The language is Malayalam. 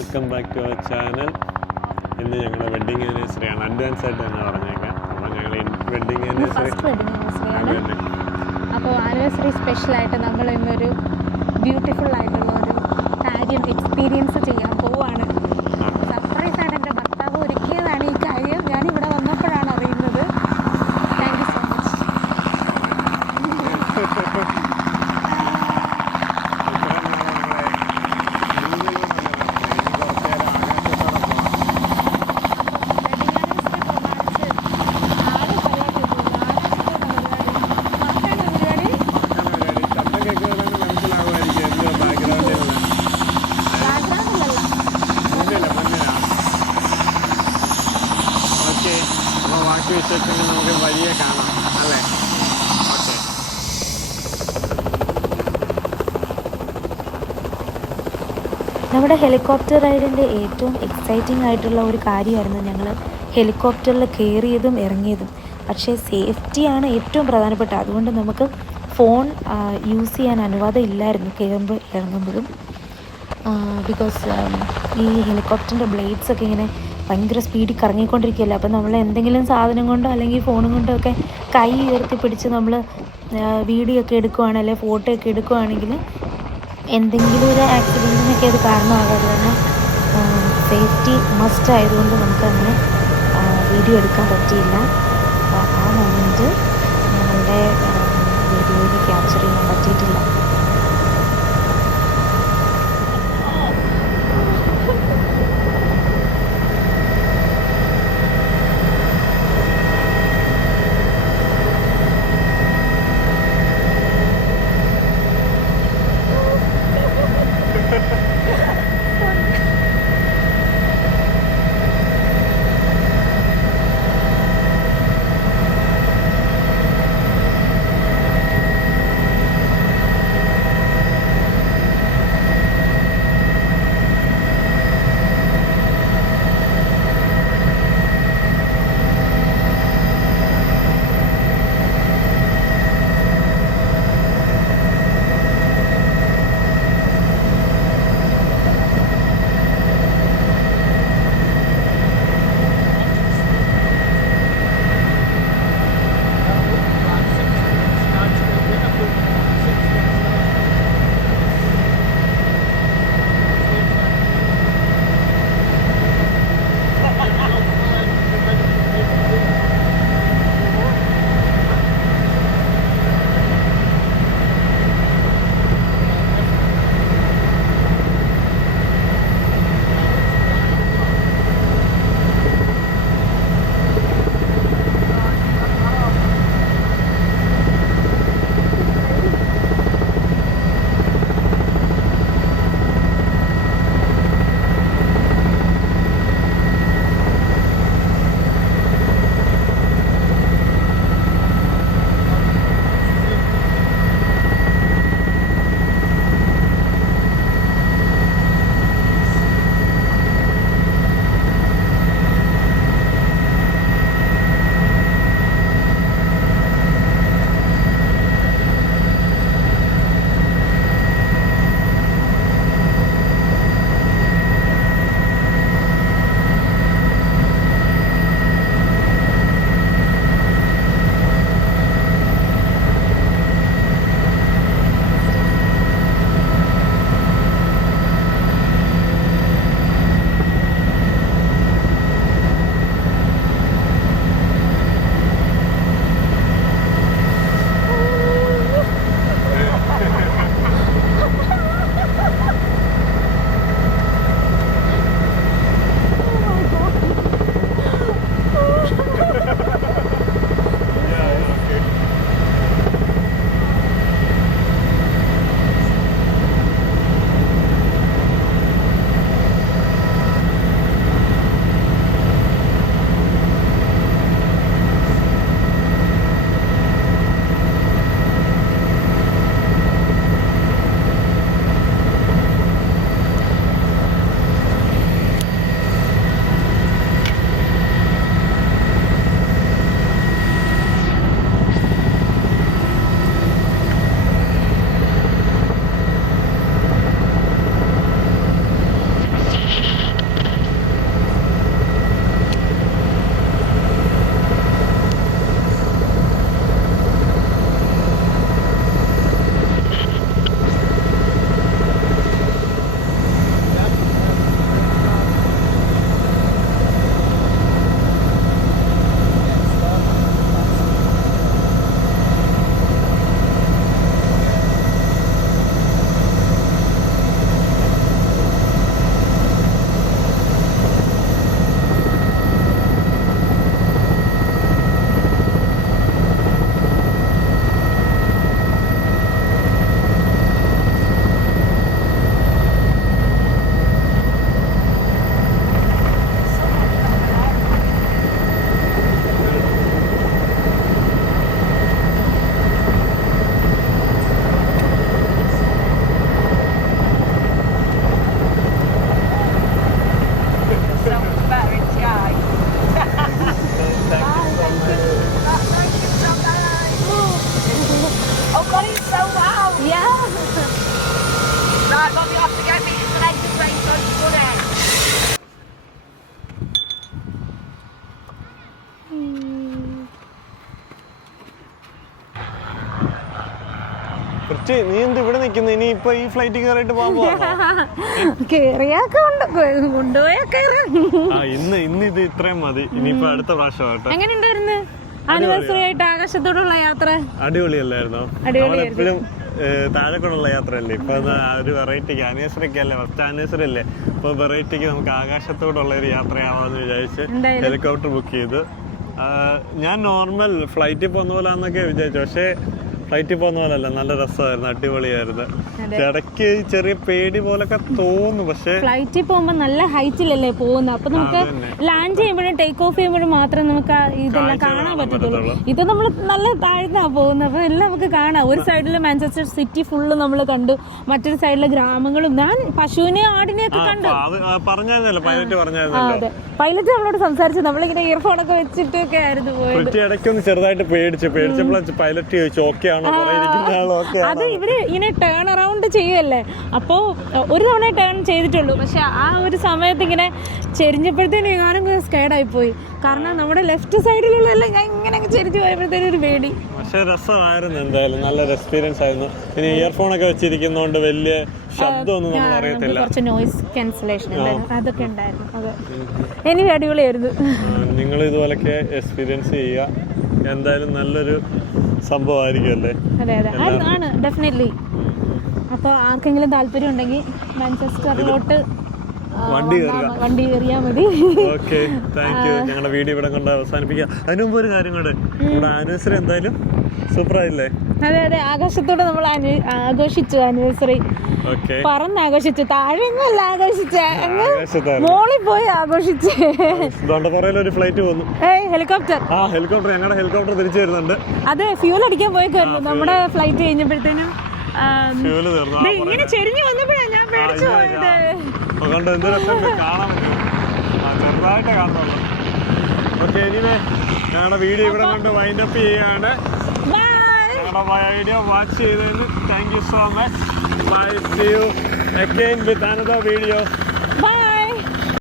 Welcome back to our channel. ഇന്ന് ഞങ്ങളുടെ വെഡ്ഡിങ് ആനിവേഴ്സറി ആണ്. അഡ്വാൻസ് ആയിട്ട് തന്നെ പറഞ്ഞേക്കാം. അപ്പോൾ ഞങ്ങൾ വെഡ്ഡിങ് ആനിവേഴ്സറി ആണ്. അപ്പോൾ ആനിവേഴ്സറി സ്പെഷ്യലായിട്ട് നമ്മൾ ഇന്നൊരു ബ്യൂട്ടിഫുൾ ആയിട്ടുള്ള ഒരു കാര്യം എക്സ്പീരിയൻസ് ചെയ്യാൻ പോവുകയാണ്. സർപ്രൈസ് ആയിട്ട് എൻ്റെ ഭർത്താവ് ഒരുക്കിയതാണ് ഈ കാര്യം. ഞാനിവിടെ വന്നപ്പോഴാണ് അറിയുന്നത്. Thank you so much. ബാക്കി വിശേഷങ്ങൾ നമുക്ക് വഴിയെ കാണാം അല്ലേ? ഓക്കെ. നമ്മുടെ ഹെലികോപ്റ്റർ റൈഡിൻ്റെ ഏറ്റവും എക്സൈറ്റിംഗ് ആയിട്ടുള്ള ഒരു കാര്യമായിരുന്നു ഞങ്ങൾ ഹെലികോപ്റ്ററിൽ കയറിയതും ഇറങ്ങിയതും. പക്ഷേ സേഫ്റ്റിയാണ് ഏറ്റവും പ്രധാനപ്പെട്ട. അതുകൊണ്ട് നമുക്ക് ഫോൺ യൂസ് ചെയ്യാൻ അനുവാദം ഇല്ലായിരുന്നു കയറുമ്പോൾ ഇറങ്ങുമ്പോഴും. ബിക്കോസ് ഈ ഹെലികോപ്റ്ററിൻ്റെ ബ്ലേഡ്സൊക്കെ ഇങ്ങനെ ഭയങ്കര സ്പീഡിൽ കറങ്ങിക്കൊണ്ടിരിക്കുകയല്ലേ. അപ്പോൾ നമ്മൾ എന്തെങ്കിലും സാധനം കൊണ്ടോ അല്ലെങ്കിൽ ഫോണും കൊണ്ടോ ഒക്കെ കൈ ഉയർത്തി പിടിച്ച് നമ്മൾ വീഡിയോ ഒക്കെ എടുക്കുകയാണെങ്കിൽ അല്ലെങ്കിൽ ഫോട്ടോ ഒക്കെ എടുക്കുകയാണെങ്കിൽ എന്തെങ്കിലും ഒരു ആക്സിഡൻറ്റിനൊക്കെ അത് കാരണമാകാതെ തന്നെ സേഫ്റ്റി മസ്റ്റ് ആയതുകൊണ്ട് നമുക്കങ്ങനെ വീഡിയോ എടുക്കാൻ പറ്റിയില്ല. ആ മൊമെൻറ്റ് ഞങ്ങളുടെ വീഡിയോയിൽ ക്യാപ്ചർ ചെയ്യാൻ പറ്റിയിട്ടില്ല. ഫ്ലൈറ്റ് നീ എന്ത് ഇവിടെ നിൽക്കുന്നു? ഇനി ഇപ്പൊ ഈ ഫ്ലൈറ്റ് കയറിയിട്ട് പോകാൻ കേറിയാക്കെ കൊണ്ടുപോയൊക്കെ ഇന്ന് ഇത് ഇത്രയും മതി. ഇനിയിപ്പോ അടുത്ത പ്രാവശ്യം ആവട്ടെ. എങ്ങനെ ഉണ്ടായിരുന്നു ആനിവേഴ്സറി ആയിട്ട് ആകാശത്തോടുള്ള യാത്ര? അടിപൊളിയല്ലായിരുന്നോ? എപ്പോഴും താഴെക്കൊണ്ടുള്ള യാത്രയല്ലേ. ഇപ്പൊ ഒരു വെറൈറ്റിക്ക് ആനിവേഴ്സറി ഒക്കെ അല്ലേ, ഫസ്റ്റ് ആനിവേഴ്സറി അല്ലേ, ഇപ്പൊ വെറൈറ്റിക്ക് നമുക്ക് ആകാശത്തോടുള്ള ഒരു യാത്രയാവാന്ന് വിചാരിച്ച് ഹെലികോപ്റ്റർ ബുക്ക് ചെയ്തു. ഞാൻ നോർമൽ ഫ്ലൈറ്റിൽ പോകുന്ന പോലെ ആണെന്നൊക്കെ വിചാരിച്ചു, പക്ഷേ ഫ്ലൈറ്റിൽ പോകുന്ന പോലെ അല്ല, നല്ല രസമായിരുന്നു, അടിപൊളിയായിരുന്നു. ഇടയ്ക്ക് ചെറിയ പേടി പോലൊക്കെ തോന്നുന്നു, പക്ഷേ ഫ്ലൈറ്റിൽ പോകുമ്പോൾ നല്ല ഹൈറ്റിലല്ലേ പോകുന്നത്, അപ്പൊ നമുക്ക് ലാൻഡ് ചെയ്യുമ്പോഴും ടേക്ക് ഓഫ് ചെയ്യുമ്പോഴും മാത്രം നമുക്ക് ഇതെല്ലാം കാണാൻ പറ്റത്തുള്ളൂ. ഇത് നമ്മൾ നല്ല താഴ്ന്നാ പോകുന്നത്, അപ്പൊ എല്ലാം നമുക്ക് കാണാം. ഒരു സൈഡിൽ മാഞ്ചസ്റ്റർ സിറ്റി ഫുള്ള് നമ്മൾ കണ്ടു, മറ്റൊരു സൈഡിലെ ഗ്രാമങ്ങളും. ഞാൻ പശുവിനെ ആടിനെയൊക്കെ കണ്ടു. അതെ, പൈലറ്റ് നമ്മളോട് സംസാരിച്ചു, നമ്മളിങ്ങനെ ഇയർഫോണൊക്കെ വെച്ചിട്ടൊക്കെ ആയിരുന്നു പോയത്. ഇടയ്ക്കൊന്ന് ചെറുതായിട്ട് പേടിച്ചപ്പോഴാണ് പൈലറ്റ് ചോദിച്ചു ഓക്കെ ആണോ. അത് ഇവര് ഇങ്ങനെ ടേൺ അറൗണ്ട് ചെയ്യുമല്ലേ, അപ്പോ ഒരു തവണ ടേൺ ചെയ്തിട്ടുള്ളൂ, പക്ഷെ ആ ഒരു സമയത്ത് ഇങ്ങനെ ചെരിഞ്ഞപ്പോഴത്തേനും ഞാനും സ്കേഡായി പോയി. കാരണം നമ്മുടെ ലെഫ്റ്റ് സൈഡിലുള്ള എല്ലാം ഞാൻ ഇങ്ങനെ ചെരിഞ്ഞു പോയപ്പോഴത്തേനും ഒരു പേടി. പക്ഷെ രസമായിരുന്നു, എന്തായാലും നല്ലൊരു എക്സ്പീരിയൻസ് ആയിരുന്നു. പിന്നെ ഇയർഫോൺ ഒക്കെ വെച്ചിരിക്കുന്നതുകൊണ്ട് വലിയ ശബ്ദമൊന്നും നമ്മൾ അറിയത്തില്ല. കുറച്ച് നോയിസ് ക്യാൻസലേഷൻ അതൊക്കെ ഉണ്ടായിരുന്നു. അതെ, എനിക്ക് അടിപൊളിയായിരുന്നു. നിങ്ങൾ ഇതുപോലൊക്കെ എക്സ്പീരിയൻസ് ചെയ്യുക, എന്തായാലും നല്ലൊരു സംഭവമായിരിക്കും അല്ലേ? അതെ അതെ ആണ്, ഡെഫിനറ്റ്ലി. അപ്പോൾ ആർക്കെങ്കിലും താല്പര്യം ഉണ്ടെങ്കിൽ മാഞ്ചസ്റ്ററിലോട്ട് വണ്ടി കയറിയാൽ മതി. Okay, thank you. ഞങ്ങളുടെ വീഡിയോ ഇവിടെ കൊണ്ട് അവസാനിപ്പിക്കാം. അതിനു മുമ്പ് ഒരു കാര്യം കൂടെ, നമ്മുടെ ആനിവേഴ്സറി എന്തായാലും സൂപ്പറായില്ലേ? അതെ അതെ, ആകാശത്തോടെ നമ്മൾ ആഘോഷിച്ചു ആനിവേഴ്സറി. പറന്നാഘോഷിച്ചു, താഴെങ്ങല്ല ആഘോഷിച്ചേ, മോളിൽ പോയി ആഘോഷിച്ചേ. ഒരു ഫ്ലൈറ്റ് വന്നു, ഹെലികോപ്റ്റർ. ഹെലികോപ്റ്റർ, ഞങ്ങളുടെ ഹെലികോപ്റ്റർ തിരിച്ചു വരുന്നുണ്ട്. അതെ, ഫ്യൂൽ അടിക്കാൻ പോയേക്കായിരുന്നു നമ്മുടെ ഫ്ലൈറ്റ് കഴിഞ്ഞപ്പോഴത്തേനും. ഇങ്ങനെ ചെരിഞ്ഞു വന്നപ്പോഴാണ് ഞാൻ പേടിച്ചു പോയത്. ചെറുതായിട്ട് കാണുന്നുള്ളൂ. ഓക്കെ, ഇനി ഞങ്ങളുടെ വീഡിയോ ഇവിടെ കൊണ്ട് വൈൻഡ് അപ്പ് ചെയ്യാണ്. ഞങ്ങളുടെ വീഡിയോ വാച്ച് ചെയ്തതിന് thank you so much. Bye, see you again with another video. By.